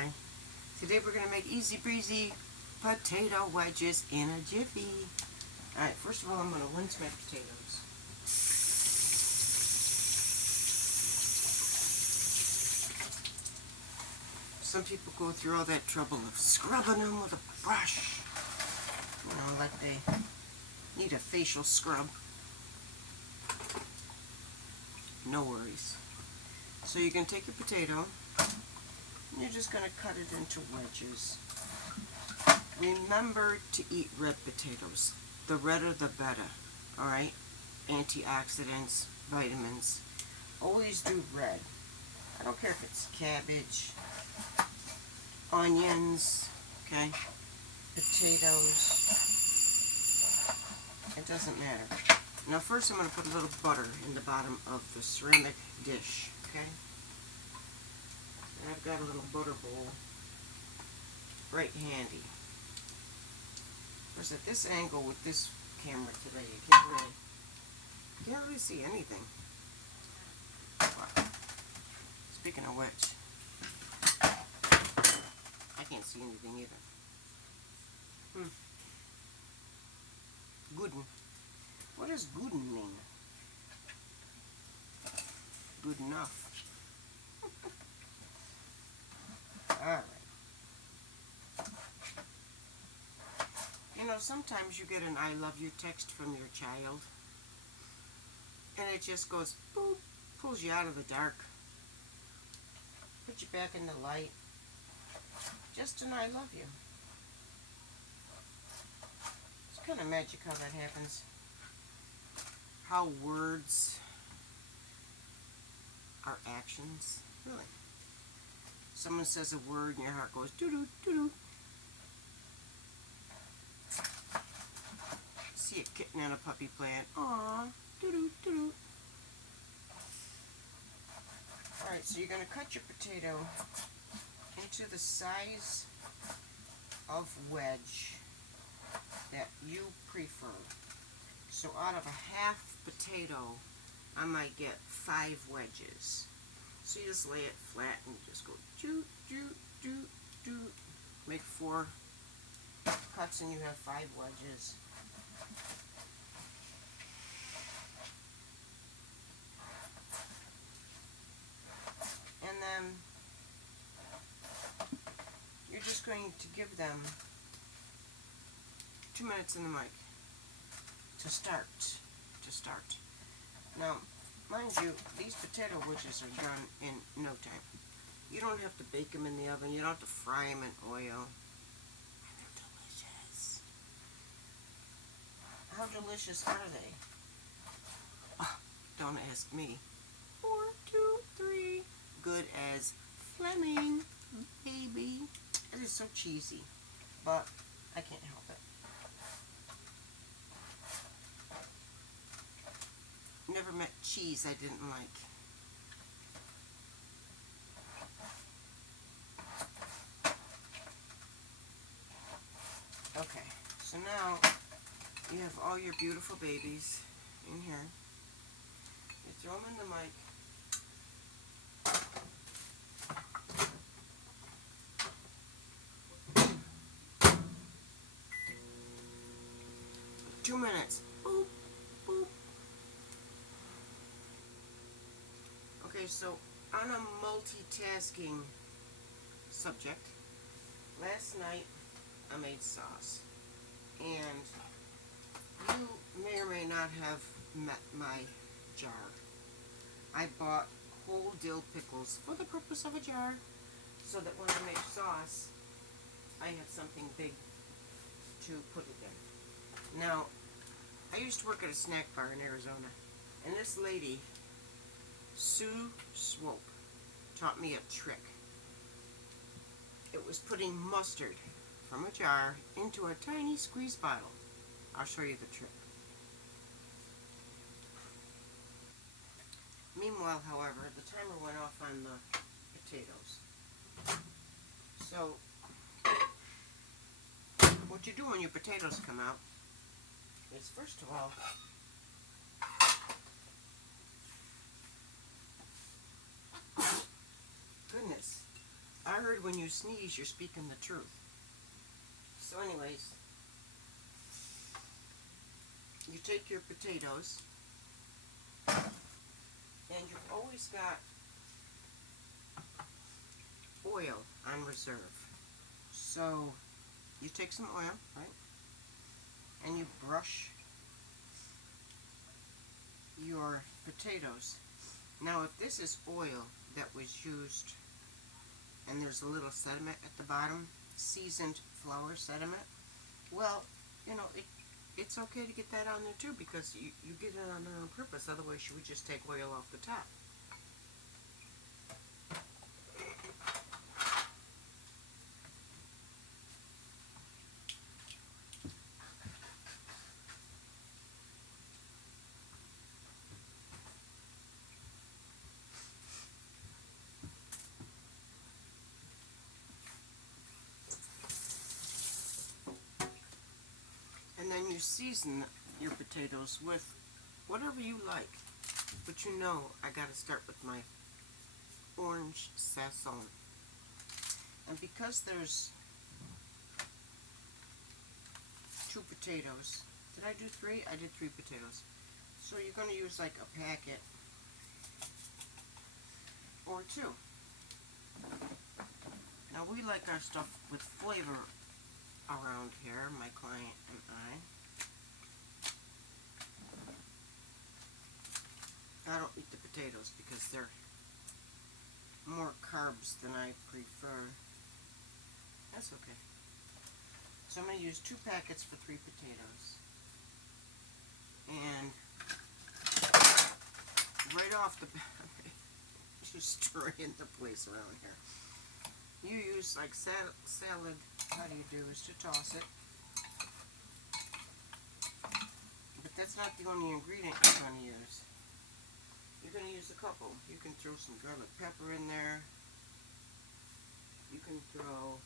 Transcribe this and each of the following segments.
Hi. Today we're going to make easy breezy potato wedges in a jiffy. Alright, first of all I'm going to rinse my potatoes. Some people go through all that trouble of scrubbing them with a brush. You know, like they need a facial scrub. No worries. So you can take your potato, and you're just going to cut it into wedges. Remember to eat red potatoes. The redder the better, alright? Antioxidants, vitamins. Always do red. I don't care if it's cabbage, onions, okay? Potatoes. It doesn't matter. Now first I'm going to put a little butter in the bottom of the ceramic dish, okay? And I've got a little butter bowl right handy. Of course at this angle with this camera today, you can't really see anything. Wow. Speaking of which, I can't see anything either. Guten. What does guten mean? Good enough. Alright. You know, sometimes you get an I love you text from your child, and it just goes boop, pulls you out of the dark, puts you back in the light. Just an I love you. It's kind of magic how that happens. How words are actions. Really. Someone says a word and your heart goes doo-doo, doo-doo. See a kitten and a puppy playing. Aww, doo-doo, doo-doo. Alright, so you're going to cut your potato into the size of wedge that you prefer. So out of a half potato, I might get 5 wedges. So you just lay it flat and just go doot, doot, doot, doot. Make 4 cuts and you have 5 wedges. And then you're just going to give them 2 minutes in the mic to start. Now, mind you, these potato wedges are done in no time. You don't have to bake them in the oven. You don't have to fry them in oil. And they're delicious. How delicious are they? Oh, don't ask me. 4, 2, 3. Good as Fleming, baby. It is so cheesy, but I can't help it. Never met cheese I didn't like. Okay, so now you have all your beautiful babies in here. You throw them in the mic. Two minutes. Boop, boop. Okay, so on a multitasking subject, last night I made sauce, and you may or may not have met my jar. I bought whole dill pickles for the purpose of a jar, so that when I make sauce, I have something big to put it in. Now, I used to work at a snack bar in Arizona, and this lady, Sue Swope, taught me a trick. It was putting mustard from a jar into a tiny squeeze bottle. I'll show you the trick. Meanwhile, however, the timer went off on the potatoes. So, what you do when your potatoes come out is, first of all, goodness, I heard heard when you sneeze, you're speaking the truth. So anyways, you take your potatoes, and you've always got oil on reserve. So you take some oil, right? And you brush your potatoes. Now if this is oil that was used and there's a little sediment at the bottom, seasoned flour sediment, well, you know, it's okay to get that on there too, because you get it on there on purpose. Otherwise you would just take oil off the top. And then you season your potatoes with whatever you like. But you know, I gotta start with my orange sazon. And because there's 2 potatoes, did I do 3? I did 3 potatoes. So you're gonna use like a packet or 2. Now we like our stuff with flavor around here, my client and I. I don't eat the potatoes because they're more carbs than I prefer. That's okay. So I'm going to use 2 packets for 3 potatoes. And right off the bat, just stirring the place around here. You use like salad, how do you do, is to toss it. But that's not the only ingredient you're going to use. You're going to use a couple. You can throw some garlic pepper in there. You can throw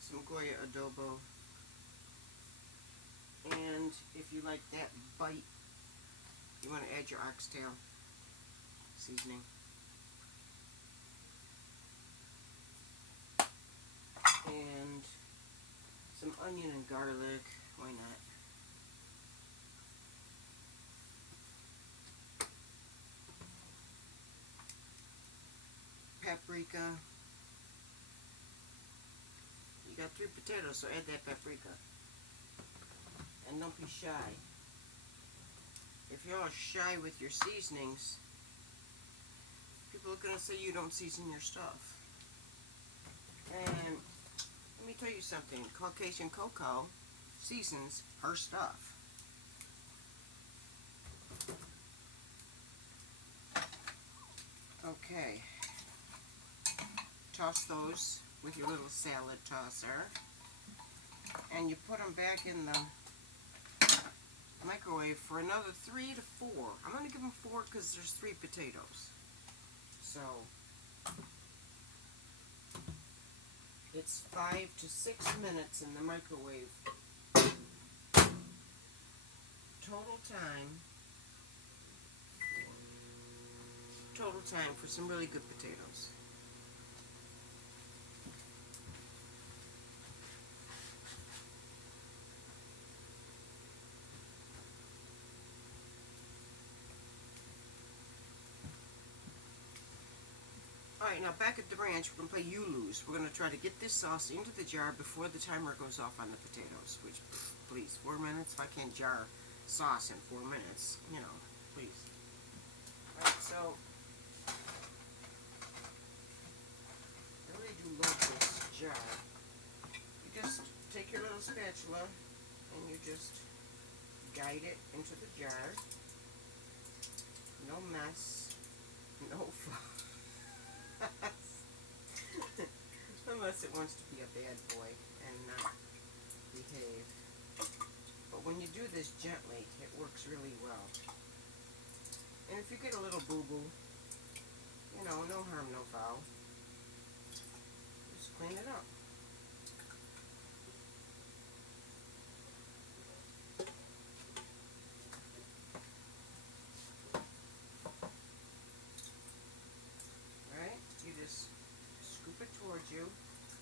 some Goya adobo. And if you like that bite, you want to add your oxtail seasoning. And some onion and garlic. Why not? Paprika. You got 3 potatoes, so add that paprika. And don't be shy. If you're all shy with your seasonings, people are going to say you don't season your stuff. And let me tell you something. Caucasian Cocoa seasons her stuff. Okay. Toss those with your little salad tosser. And you put them back in the microwave for another 3 to 4. I'm going to give them 4 because there's 3 potatoes. So it's 5 to 6 minutes in the microwave. Total time for some really good potatoes. Alright, now back at the ranch, we're going to play You Lose. We're going to try to get this sauce into the jar before the timer goes off on the potatoes. Which, please, 4 minutes? If I can't jar sauce in 4 minutes, you know, please. Alright, so I really do love this jar. You just take your little spatula and you just guide it into the jar. No mess, no fuss. Unless it wants to be a bad boy and not behave. But when you do this gently, it works really well. And if you get a little boo-boo, you know, no harm, no foul. Just clean it up. Alright, you just scoop it towards you.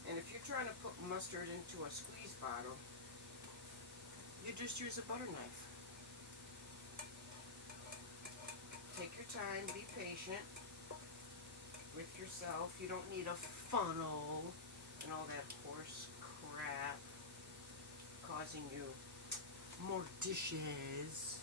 And if you're trying to put mustard into a squeeze bottle, you just use a butter knife. Take your time, be patient with yourself. You don't need a funnel and all that horse crap causing you more dishes.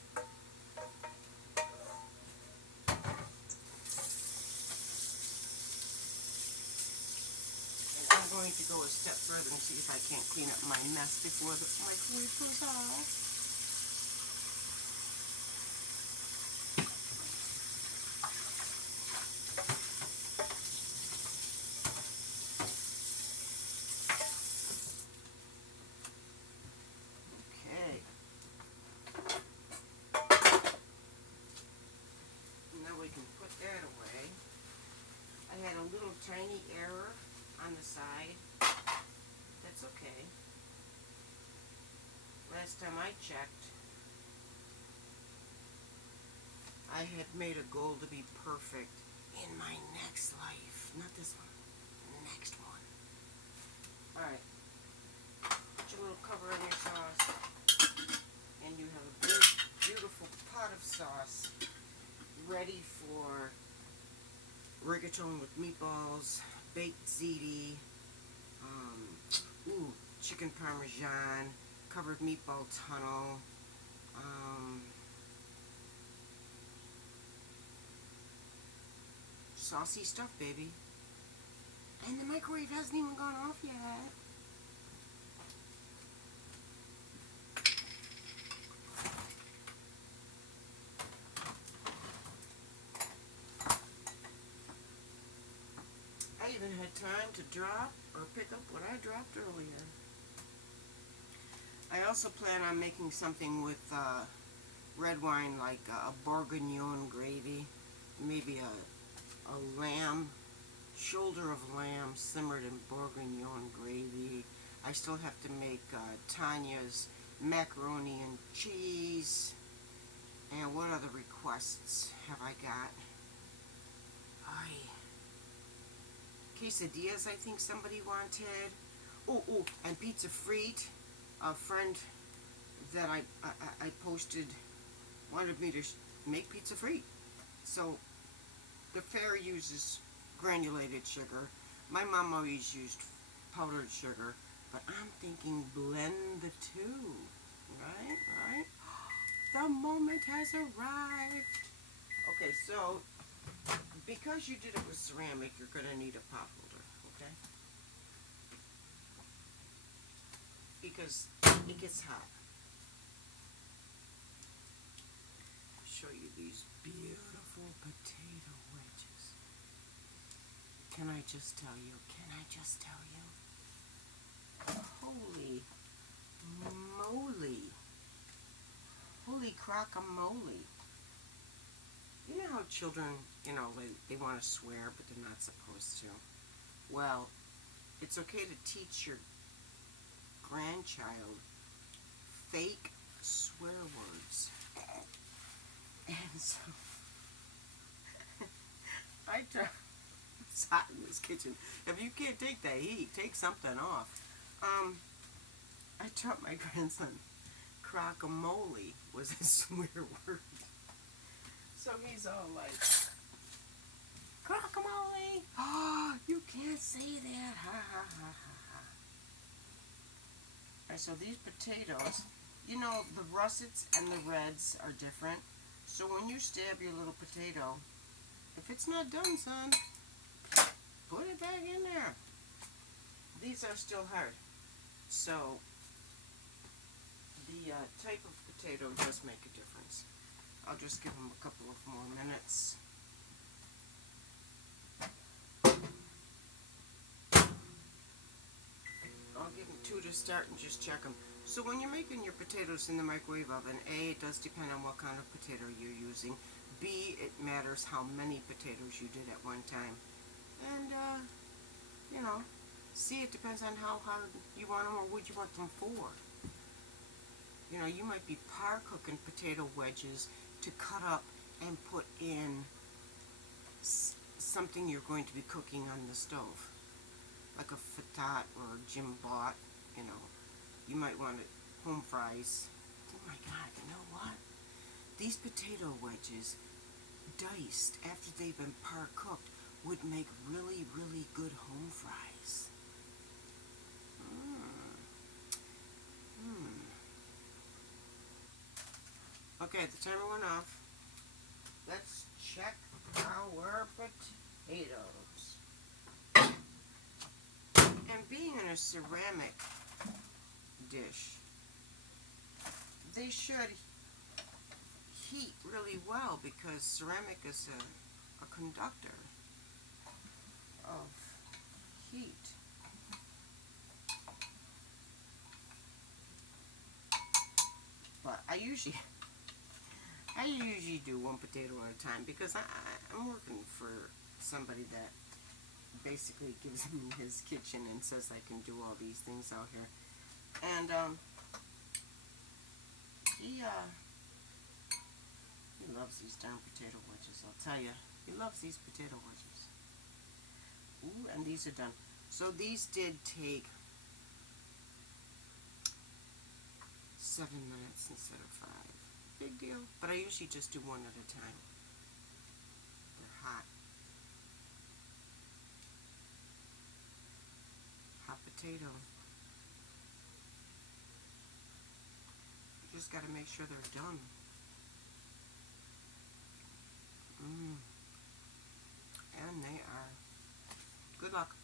And I'm going to go a step further and see if I can't clean up my mess before the microwave goes off. Okay. Now we can put that away. I had a little tiny error on the side. That's okay. Last time I checked, I had made a goal to be perfect in my next life. Not this one. The next one. Alright. Put your little cover on your sauce. And you have a big, beautiful pot of sauce ready for rigatone with meatballs, baked ziti, chicken parmesan, covered meatball tunnel, saucy stuff, baby. And the microwave hasn't even gone off yet. I even had time to drop or pick up what I dropped earlier. I also plan on making something with red wine, like a bourguignon gravy, maybe a lamb, shoulder of lamb simmered in bourguignon gravy. I still have to make Tanya's macaroni and cheese. And what other requests have I got? Quesadillas, I think somebody wanted. Oh, and pizza frite. A friend that I posted wanted me to make pizza frite. So the fare uses granulated sugar. My mom always used powdered sugar, but I'm thinking blend the two. Right? The moment has arrived. Okay, so because you did it with ceramic, you're going to need a pot holder, okay? Because it gets hot. I'll show you these beautiful potato wedges. Can I just tell you? Holy moly. Holy crockamole. You know how children, they want to swear, but they're not supposed to. Well, it's okay to teach your grandchild fake swear words. And so, it's hot in this kitchen. If you can't take the heat, take something off. I taught my grandson crockamole was a swear word. So he's all like, crockamole! Oh, you can't say that. Ha ha ha ha ha. Alright, so these potatoes, the russets and the reds are different. So when you stab your little potato, if it's not done, son, put it back in there. These are still hard. So the type of potato does make a difference. I'll just give them a couple of more minutes. I'll give them 2 to start and just check them. So when you're making your potatoes in the microwave oven, A, it does depend on what kind of potato you're using. B, it matters how many potatoes you did at one time. And, C, it depends on how hard you want them or what you want them for. You might be par cooking potato wedges to cut up and put in something you're going to be cooking on the stove. like a fatat or a Jim Bot, you know, you might want it home fries. Oh my god, you know what? These potato wedges, diced after they've been par cooked, would make really, really good home fries. Okay, the timer went off. Let's check our potatoes. And being in a ceramic dish, they should heat really well because ceramic is a conductor of heat. But I usually do one potato at a time because I'm working for somebody that basically gives me his kitchen and says I can do all these things out here. And he loves these darn potato wedges, I'll tell you. He loves these potato wedges. Ooh, and these are done. So these did take 7 minutes instead of 5. Big deal. But I usually just do one at a time. They're hot. Hot potato. You just gotta make sure they're done. And they are. Good luck.